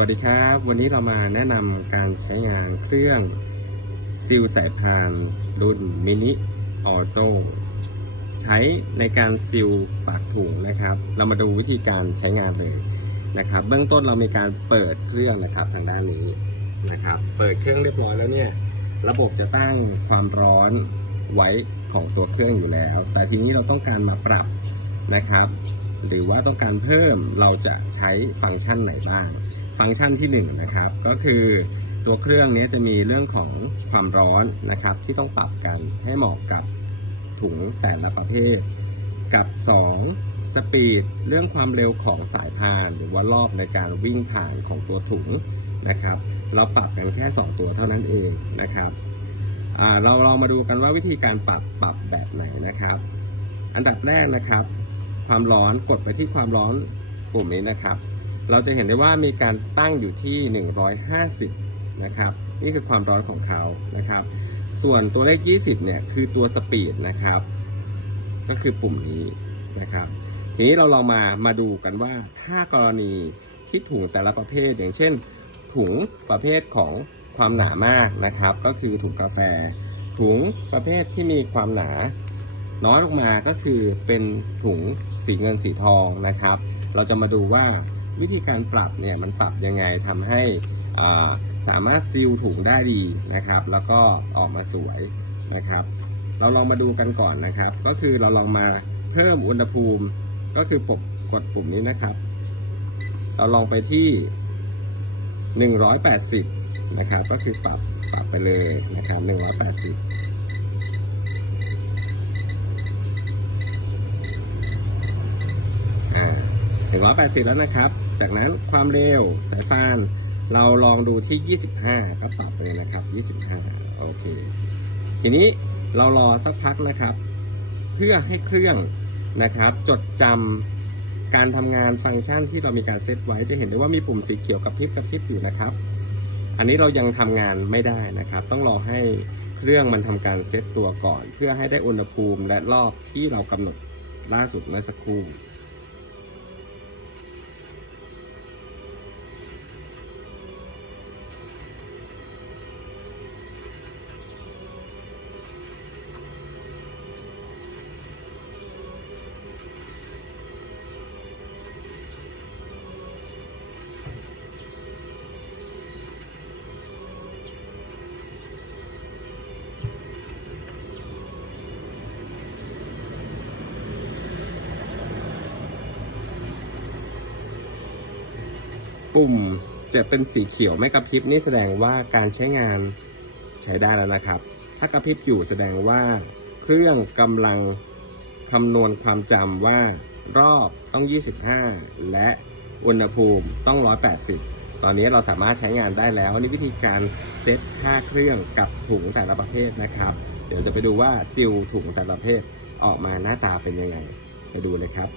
วัสดีครับ วันนี้เรามาแนะนำการใช้งานเครื่องซิลสายพานรุ่นมินิออโต้ใช้ในการซิลปากถุงนะครับ เรามาดูวิธีการใช้งานเลยนะครับ เบื้องต้นเรามีการเปิดเครื่องนะครับทางด้านนี้นะครับ เปิดเครื่องเรียบร้อยแล้วเนี่ยระบบจะตั้งความร้อนไว้ของตัวเครื่องอยู่แล้ว แต่ทีนี้เราต้องการมาปรับนะครับ หรือว่าต้องการเพิ่มเราจะใช้ฟังก์ชันไหนบ้าง ฟังก์ชันที่1นงนะครับ ก็คือตัวเครื่องนี้จะมีเรื่องของความร้อนนะครับ ที่ต้องปรับกันให้เหมาะกับถุงแต่ละประเภท กับ 2 สปีดเรื่องความเร็วของสายพาน หรือว่ารอบในการวิ่งผ่านของตัวถุงนะครับ เราปรับกันแค่ 2 ตัวเท่านั้นเองนะครับเราเรามาดูกันว่าวิธีการปรับปรับแบบไหนนะครับ อันดับแรกนะครับ ความร้อนกดไปที่ความร้อนปุ่มนี้นะครับ เราจะเห็นได้ว่ามีการตั้งอยู่ที่ 150 นะครับ นี่คือความร้อนของเขานะครับ ส่วนตัวเลข 20 เนี่ยคือตัวสปีดนะครับ ก็คือปุ่มนี้นะครับทีนี้เราลองมามาดูกันว่าถ้ากรณีที่ถุงแต่ละประเภท อย่างเช่น ถุงประเภทของความหนามากนะครับ ก็คือถุงกาแฟ ถุงประเภทที่มีความหนา น้อยลงมาก็คือเป็นถุงสีเงินสีทองนะครับ เราจะมาดูว่าวิธีการปรับเนี่ยมันปรับยังไงทำให้สามารถซีลถุงได้ดีนะครับ แล้วก็ออกมาสวยนะครับ เราลองมาดูกันก่อนนะครับ ก็คือเราลองมาเพิ่มอุณหภูมิ ก็คือปกดปุ่มนี้นะครับ เราลองไปที่ 180 นะครับ ก็คือปรับปรับไปเลยนะครับ180 อ่าถึง 180 แล้วนะครับ จากนั้นความเร็วสายฟานเราลองดูที่ 25 ก็ปรับเลยนะครับ 25 โอเค ทีนี้เรารอสักพักนะครับ เพื่อให้เครื่องนะครับ จดจำการทำงานฟังก์ชันที่เรามีการเซตไว้จะเห็นได้ว่ามีปุ่มสีเขียวกับพริบกับพริบอยู่นะครับ อันนี้เรายังทำงานไม่ได้นะครับ ต้องรอให้เครื่องมันทำการเซตตัวก่อน เพื่อให้ได้อุณหภูมิและรอบที่เรากำหนดล่าสุดเมื่อสักครู่ ปุ่มจะเป็นสีเขียวไม่กระพริบนี่แสดงว่าการใช้งานใช้ได้แล้วนะครับ ถ้ากระพริบอยู่แสดงว่า เครื่องกำลังคำนวณความจำว่ารอบต้อง 25 และอุณหภูมิต้อง 180 ตอนนี้เราสามารถใช้งานได้แล้วนี่วิธีการเซตค่าเครื่องกับถุงแต่ละประเภทนะครับ เดี๋ยวจะไปดูว่าซิลถุงแต่ละประเภทออกมาหน้าตาเป็นยังไง ไปดูเลยครับ